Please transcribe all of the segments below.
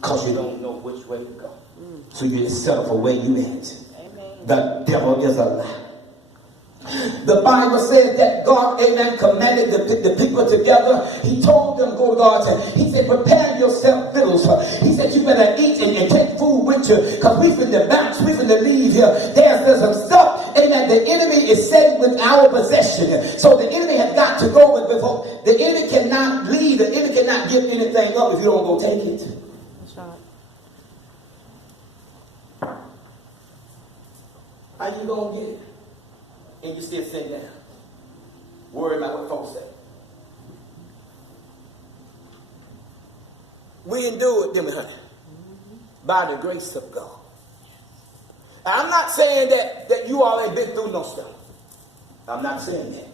because you don't know which way to go. So you just settle for where you at. The devil is a lie. The Bible says that God, amen, commanded the people together. He told them, go to God. He said, prepare yourself victuals. He said, you better eat and take food with you, because we finna bounce, we finna leave here. There's some stuff, amen, the enemy is setting with our possession. So the enemy has got to go with before. The enemy cannot leave. The enemy cannot give anything up if you don't go take it. That's right. How you gonna get it? And you still sitting down, worry about what folks say. We endure it, honey, by the grace of God. I'm not saying that you all ain't been through no stuff. I'm not saying that.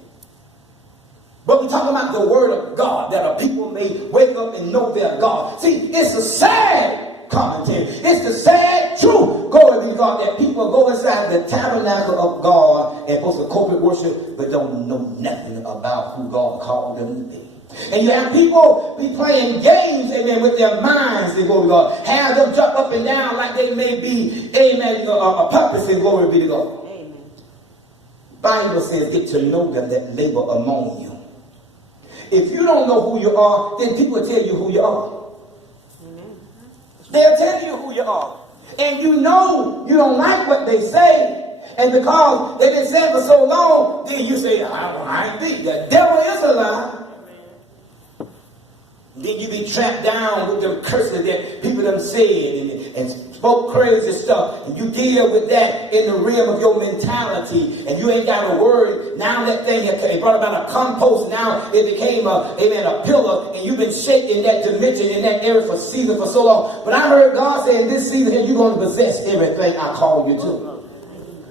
But we're talking about the word of God, that a people may wake up and know their God. See, it's a sad commentary. It's the sad truth, glory be to God, that people go inside the tabernacle of God and post a corporate worship, but don't know nothing about who God called them to be. And you have people be playing games, amen, with their minds, they go to God. Have them jump up and down like they may be, amen, a purpose, and glory be to God. Amen. Bible says, get to know them that labor among you. If you don't know who you are, then people tell you who you are. They'll tell you who you are. And you know you don't like what they say. And because they've been saying for so long, then you say, I ain't be. The devil is a lie. Then you be trapped down with them curses that people done said and spoke crazy stuff. And you deal with that in the realm of your mentality. And you ain't got to worry. Now that thing it brought about a compost. Now it became a pillar. And you've been shaking that dimension in that area for season for so long. But I heard God say in this season, you're going to possess everything I call you to.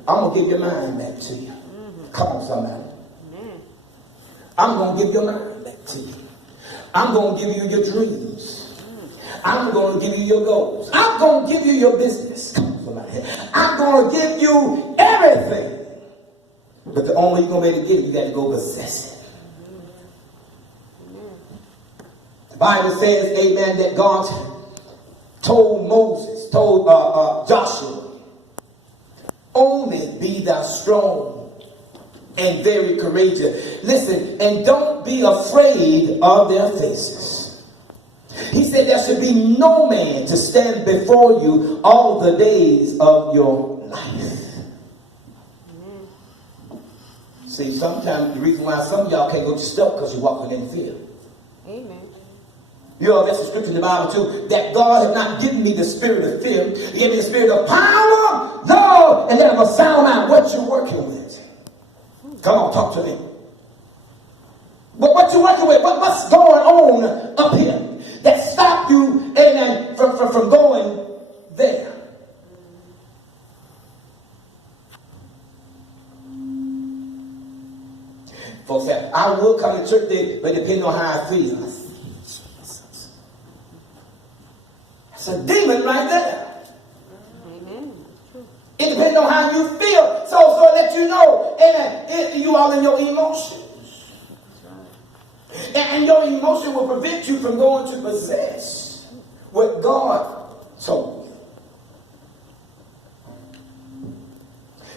I'm going to give your mind back to you. Come on, somebody. I'm going to give your mind back to you. I'm going to give you your dreams. I'm going to give you your goals. I'm going to give you your business. Come on, somebody. I'm going to give you everything. But the only way you're going to be able to get it, you got to go possess it. The Bible says, amen, that God told Joshua, only be thou strong and very courageous. Listen, and don't be afraid of their faces. He said there should be no man to stand before you all the days of your life. See, sometimes the reason why some of y'all can't go to stuff because you're walking in fear. Amen. You know, that's the scripture in the Bible too, that God has not given me the spirit of fear. He gave me the spirit of power, love, and then I'm going to sound out what you're working with. Come on, talk to me. But what you working with? What's going on up here that stop you, amen, from going there? Folks say, I will come to church there, but depending on how I feel. That's a demon right there. It depends on how you feel. So let you know, amen, you all in your emotions. And your emotion will prevent you from going to possess what God told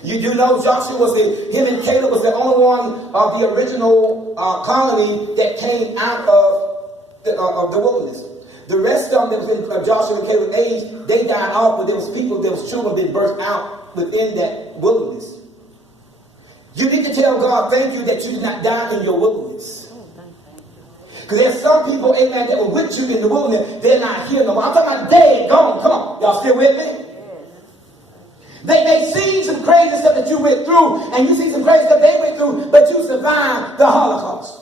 you. You do know Joshua him and Caleb was the only one of the original colony that came out of the wilderness. The rest of them that was in Joshua and Caleb's age, they died off, but there was people, there was children being birthed out within that wilderness. You need to tell God, thank you that you did not die in your wilderness. Because there's some people, amen, that were with you in the wilderness, they're not here no more. I'm talking about dead, gone. Come on, y'all still with me? They see some crazy stuff that you went through, and you see some crazy stuff they went through, but you survived the Holocaust.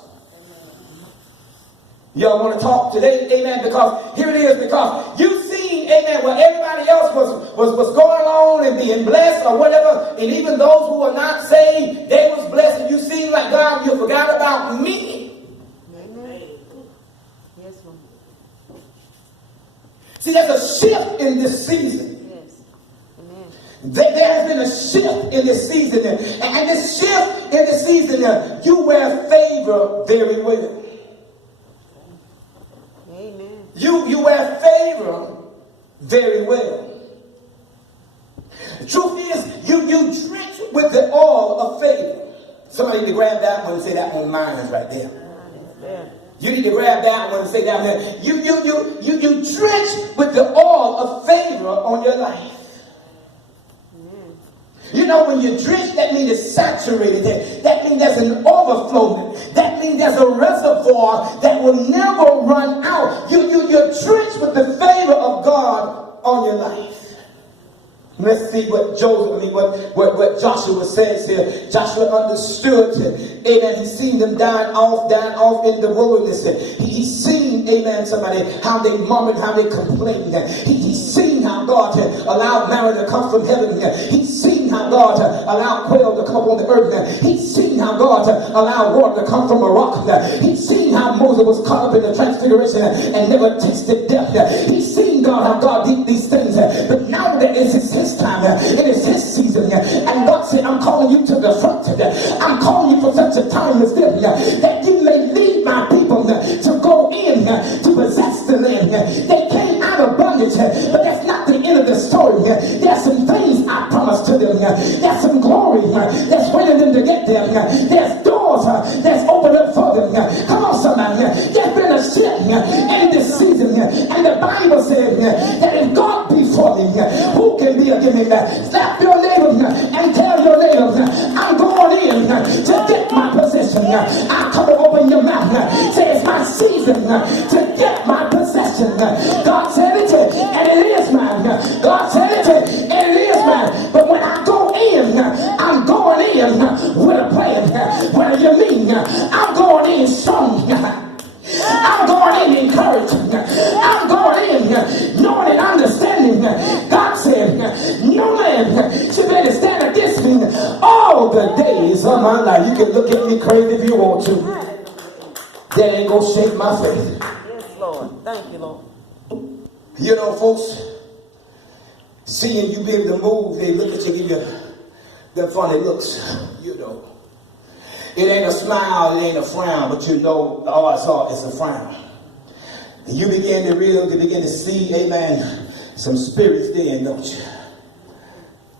Y'all want to talk today, amen, because here it is, because you see, amen, where everybody else was going along and being blessed or whatever, and even those who were not saved, they was blessed, and you seem like, God, you forgot about me. Amen. Yes, Lord. See, there's a shift in this season. Yes. Amen. There has been a shift in this season, and this shift in this season, you wear favor very well. You wear favor very well. The truth is, you drench with the oil of favor. Somebody need to grab that one and say that one mine is right there. You need to grab that one and say that one. You drench with the oil of favor on your life. You know, when you drench, that means it's saturated. That means there's an overflow. That means there's a reservoir that will never run out. You're drenched with the favor of God on your life. Let's see what Joshua says here. Joshua understood, amen. He seen them dying off in the wilderness. He seen, amen, somebody, how they murmured, how they complained. He seen how God had allowed manna to come from heaven. He seen how God allowed quail to come up on the earth. He seen how God allowed water to come from a rock. He seen how Moses was caught up in the transfiguration and never tasted death. He seen God, how God did these things. But now that it's his time, it is his season, and God said, I'm calling you to the front. I'm calling you for such a time as this, that you may lead my people to go in to possess the land. They came out of bondage, but that's not the end of the story. There's some things I promised to them. There's some glory that's waiting them to get there. There's doors that's opened up for them. Come on, somebody. There's been a shift in this season, and the Bible says that if God be for me, who can be against me? Slap your neighbor and tell your neighbor, I'm going in to get my possession. I come and open your mouth. Say it's my season to get my possession. God said it, and it is mine. God said it, and it is mine. But when I go in, I'm going in with a plan. What do you mean? I'm going in strong. I'm going in encouraged. I'm going in knowing and understanding. God said, no man should be able to stand against me all the days of my life. You can look at me crazy if you want to. That ain't gonna shake my faith. Yes, Lord. Thank you, Lord. You know, folks, seeing you be able to move, they look at you, give you the funny looks, you know. It ain't a smile, it ain't a frown, but you know the odds are it's a frown. And you begin to see, amen, some spirits there, don't you?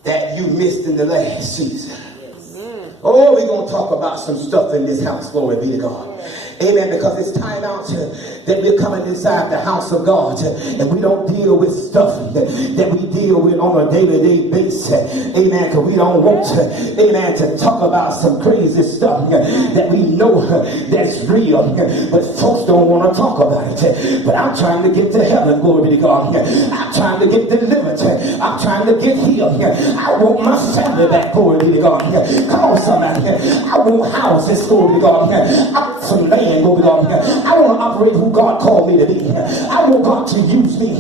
That you missed in the last season. Yes. Oh, we're going to talk about some stuff in this house, glory be to God. Amen, because it's time out that we're coming inside the house of God and we don't deal with stuff that we deal with on a day-to-day basis. Amen, because we don't want to talk about some crazy stuff that we know that's real, but folks don't want to talk about it. But I'm trying to get to heaven, glory be to God. I'm trying to get delivered. I'm trying to get healed. I want my family back, glory be to God. Come on, somebody. I want houses, glory be to God. I want some land. I want to operate who God called me to be. I want God to use me.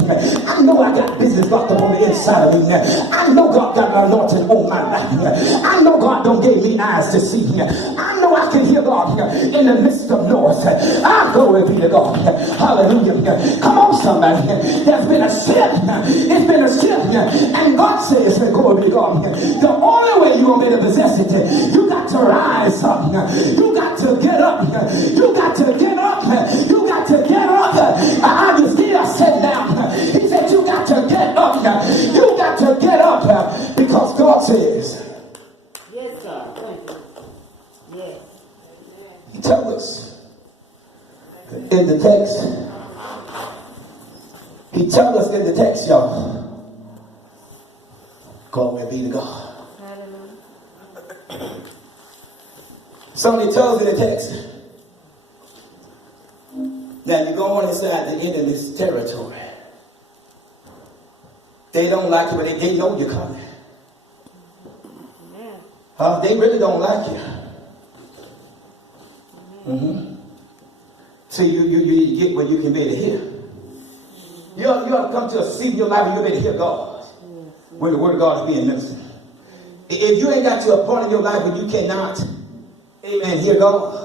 I know I got business locked up on the inside of me. I know God got an anointing on my life. I know God don't give me eyes to see. I know I can hear God in the midst of noise. Glory be to God. Hallelujah. Come on, somebody. There's been a shift. It's been a shift. And God says, glory be to God, the only way you're going to be able to possess it, you got to rise up. You got to get up. You got to get up. You got to get up. I just did. I sat down. He said, you got to get up. You got to get up because God says. Yes, God. Thank you. Yes. He tells us in the text. He tells us in the text, y'all. Glory be to God. Hallelujah. Somebody tells in the text. Now you're going inside the enemy's territory. They don't like you, but they know you're coming. They really don't like you. So you get where you can be able to hear. You ought to come to a season in your life where you'll be able to hear God. When the word of God is being ministered. If you ain't got to a point in your life where you cannot, amen, hear God.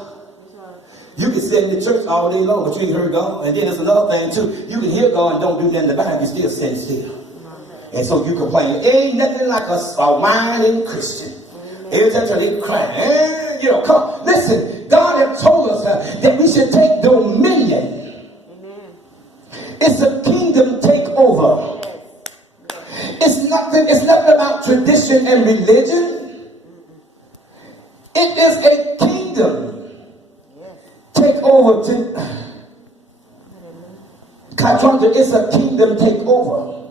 You can sit in the church all day long, but you ain't heard God. And then there's another thing too. You can hear God and don't do nothing about it. You still sitting still. And so you complain. Ain't nothing like a whining Christian. Every time they cry. Come on. Listen, God has told us that we should take dominion. It's a kingdom takeover. not tradition and religion. It is a kingdom takeover. Crawford, it's a kingdom takeover.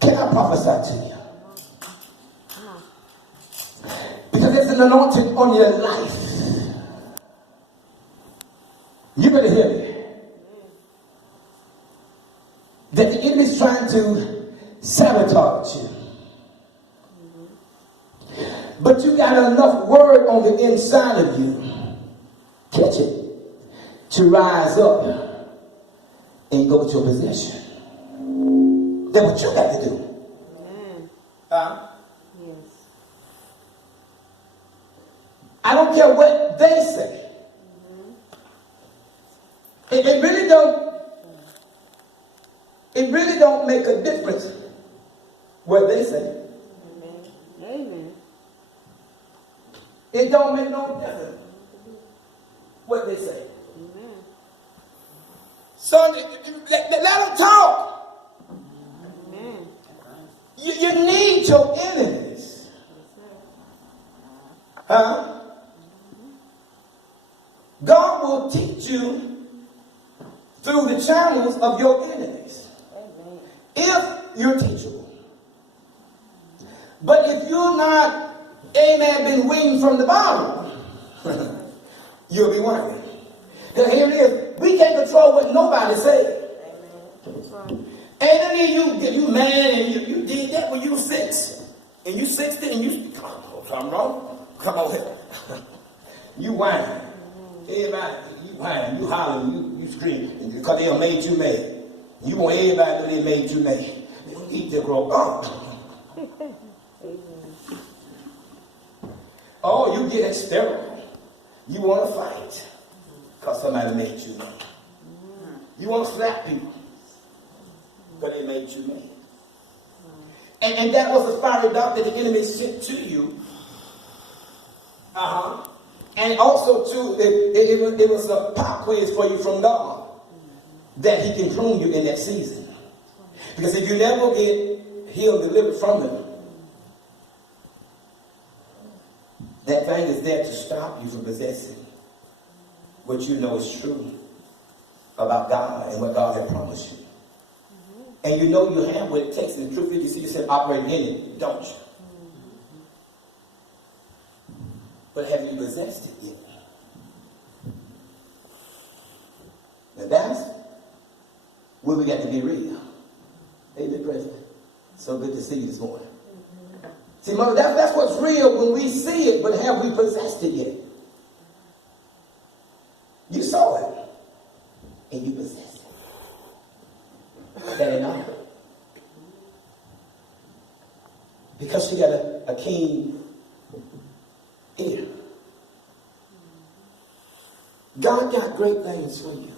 Can I prophesy to you? Because there's an anointing on your life. You better hear me. That the enemy is trying to sabotage you. But you got enough word on the inside of you, catch it, to rise up and go to your possession. That's what you got to do. Yes. I don't care what they say. It really don't make a difference what they say. Amen. It don't make no difference what they say. Amen. So let them talk. Amen. You need your enemies. Huh? God will teach you through the channels of your enemies. Amen. If you're teachable. But if you're not, amen, been weaned from the bottom, you'll be worried. Now here it is. We can't control what nobody says. That's right. Ain't any of you mad and you did that when you were 6. And you 60 and you, something wrong? Come on here. You whine. Everybody, you whine, you hollering, you scream. Because they made you mad. You want everybody to know they made you mad. Eat their grow up. Oh, you get hysterical. You want to fight. Because somebody made you mad. You want to slap people. But they made you mad. And that was the fiery dart that the enemy sent to you. And also, too, it was a pop quiz for you from God. That he can prune you in that season. Because if you never get healed, delivered from it, that thing is there to stop you from possessing what you know is true about God and what God had promised you. And you know you have what it takes. And the truth is, you see yourself operating in it, don't you? But have you possessed it yet? Now that's where we got to be real. Amen, President. So good to see you this morning. See, Mother, that's what's real when we see it, but have we possessed it yet? You saw it, and you possessed it. That ain't all. Because she got a keen ear. God got great things for you.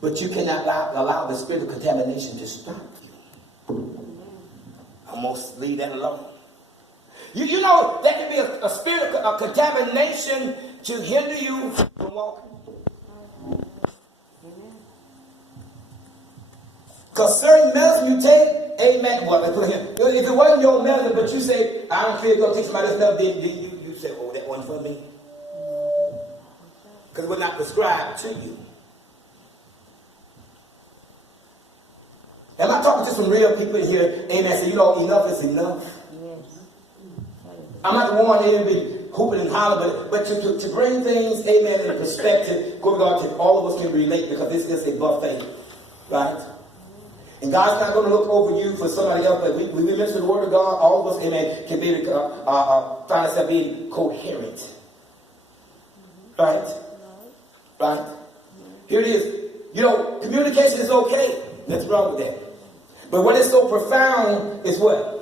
But you cannot allow the spirit of contamination to stop you. I'm going to leave that alone. You know, there can be a spirit of contamination to hinder you from walking. Because certain medicine you take, amen. Well, if it wasn't your medicine, but you say, I don't feel going to take somebody else's medicine, then you say, oh, that wasn't for me. Because it was not prescribed to you. Am I talking to some real people here? Amen. Say, you know, enough is enough. Yes. I'm not the one here to be hooping and hollering, but to bring things, amen, in perspective, go to God, that all of us can relate, because this is a buffet, right? And God's not going to look over you for somebody else, but we mention the word of God, all of us, amen, can be find ourselves being coherent. Right? Right? Here it is. You know, communication is okay. Nothing's wrong with that. But what is so profound is what?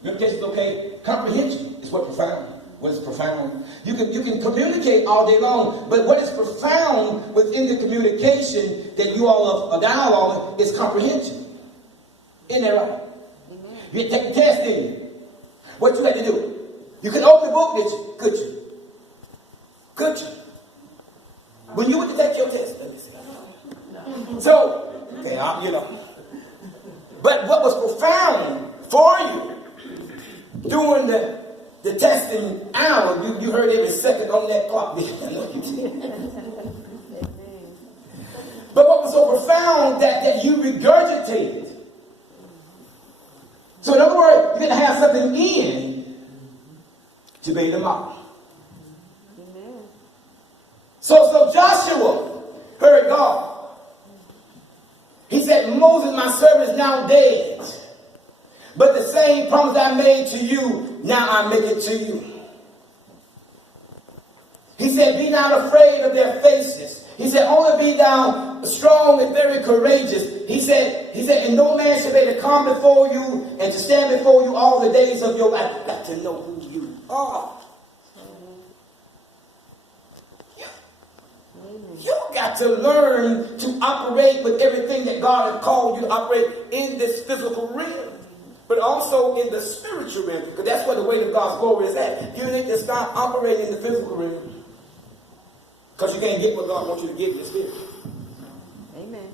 Communication is okay. Comprehension is what profound. What is profound? You can communicate all day long, but what is profound within the communication that you all are dialogue is comprehension. Isn't that right? You take a test, didn't you? What you had to do? You could open the book, did you? Could you? Could you? When you went to take your test, let me see. So, okay, but what was profound for you during the testing hour, you heard every second on that clock. I know you did. But what was so profound that you regurgitated. So in other words, you didn't have something in to be the model. So Joshua heard God. He said, Moses, my servant, is now dead. But the same promise I made to you, now I make it to you. He said, be not afraid of their faces. He said, only be thou strong and very courageous. He said, and no man shall be able to come before you and to stand before you all the days of your life. You've got to know who you are. You got to learn to operate with everything that God has called you to operate in this physical realm, but also in the spiritual realm, because that's where the weight of God's glory is at. You need to start operating in the physical realm, because you can't get what God wants you to get in the spirit. Amen.